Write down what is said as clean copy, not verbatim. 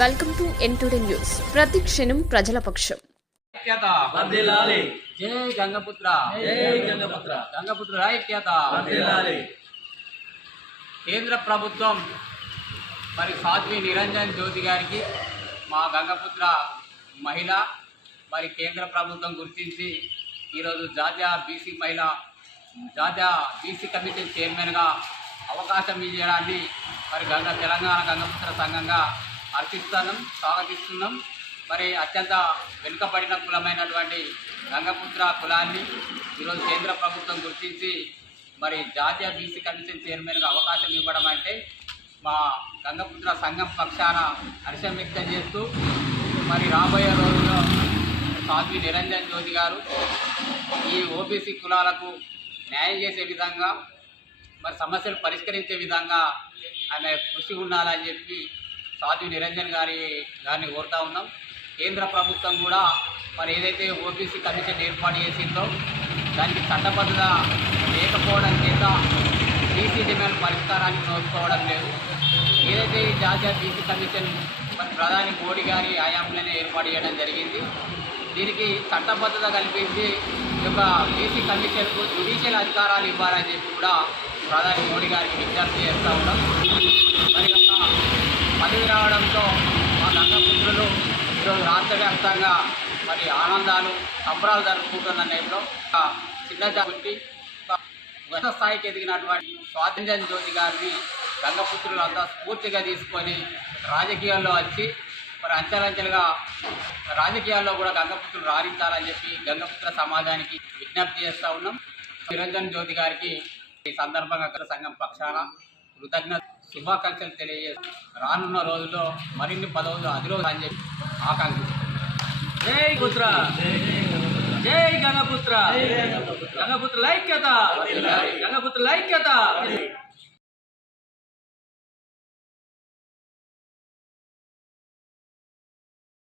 Welcome to ఎన్టుడే news. ప్రతి క్షణం ప్రజల పక్షం. జై గంగపుత్ర, గంగపుత్ర ఐక్యత. కేంద్ర ప్రభుత్వం మరి సాధ్వి నిరంజన్ జ్యోతి గారికి మా గంగపుత్ర మహిళ మరి కేంద్ర ప్రభుత్వం గుర్తించి ఈరోజు జాతీయ బీసీ కమిషన్ చైర్మన్గా అవకాశం ఇవ్వడాన్ని మరి తెలంగాణ గంగపుత్ర సంఘంగా స్వాగతిస్తున్నాం. మరి అత్యంత వెనుకబడిన కులమైనటువంటి గంగపుత్ర కులాన్ని ఈరోజు కేంద్ర ప్రభుత్వం గుర్తించి మరి జాతీయ బీసీ కమిషన్ చైర్మన్గా అవకాశం ఇవ్వడం అంటే మా గంగపుత్ర సంఘం పక్షాన హర్షం వ్యక్తం చేస్తూ మరి రాబోయే రోజుల్లో సాధ్వి నిరంజన్ జ్యోతి గారు ఈ ఓబీసీ కులాలకు న్యాయం చేసే విధంగా మరి సమస్యలు పరిష్కరించే విధంగా ఆమె కృషి ఉండాలని చెప్పి సాధ్వి నిరంజన్ గారిని కోరుతా ఉన్నాం. కేంద్ర ప్రభుత్వం కూడా మరి ఏదైతే ఓబీసీ కమిషన్ ఏర్పాటు చేసిందో దానికి చట్టబద్ధత లేకపోవడం చేత బీసీ డిమాండ్ పరిష్కారానికి నోచుకోవడం లేదు. ఏదైతే ఈ జాతీయ బీసీ కమిషన్ మరి ప్రధాని మోడీ గారి హయాంలోనే ఏర్పాటు చేయడం జరిగింది. దీనికి చట్టబద్ధత కల్పించి ఈ యొక్క బీసీ కమిషన్కు జ్యుడిషియల్ అధికారాలు ఇవ్వాలని చెప్పి కూడా ప్రధాని మోడీ గారికి విజ్ఞప్తి చేస్తూ ఉన్నాం. మరి యొక్క పదవి రావడంతో మా గంగపుత్రులు ఈరోజు రాష్ట్ర వ్యాప్తంగా మరి ఆనందాలు సంబరాలు జరుపుకుంటున్న నేపథ్యంలో చిన్న పుట్టి ఉన్నత స్థాయికి ఎదిగినటువంటి స్వాతంత్ర్య జ్యోతి గారిని గంగపుత్రులు అంతా స్ఫూర్తిగా తీసుకొని రాజకీయాల్లో వచ్చి మరి అంచెలంచెలుగా రాజకీయాల్లో కూడా గంగపుత్రులు రాణించాలని చెప్పి గంగపుత్ర సమాజానికి విజ్ఞప్తి చేస్తూ ఉన్నాం. నిరంజన్ జ్యోతి గారికి ఈ సందర్భంగా సంఘం పక్షాన కృతజ్ఞత శుభాకాంక్షలు తెలియజేస్తూ రానున్న రోజుల్లో మరిన్ని పదవులు అధిరోధం అని చెప్పి ఆకాంక్షిస్తున్నాం. జై పుత్ర, జై గంగపుత్ర, గంగపుత్ర ఐక్యత, గంగపుత్ర ఐక్యత.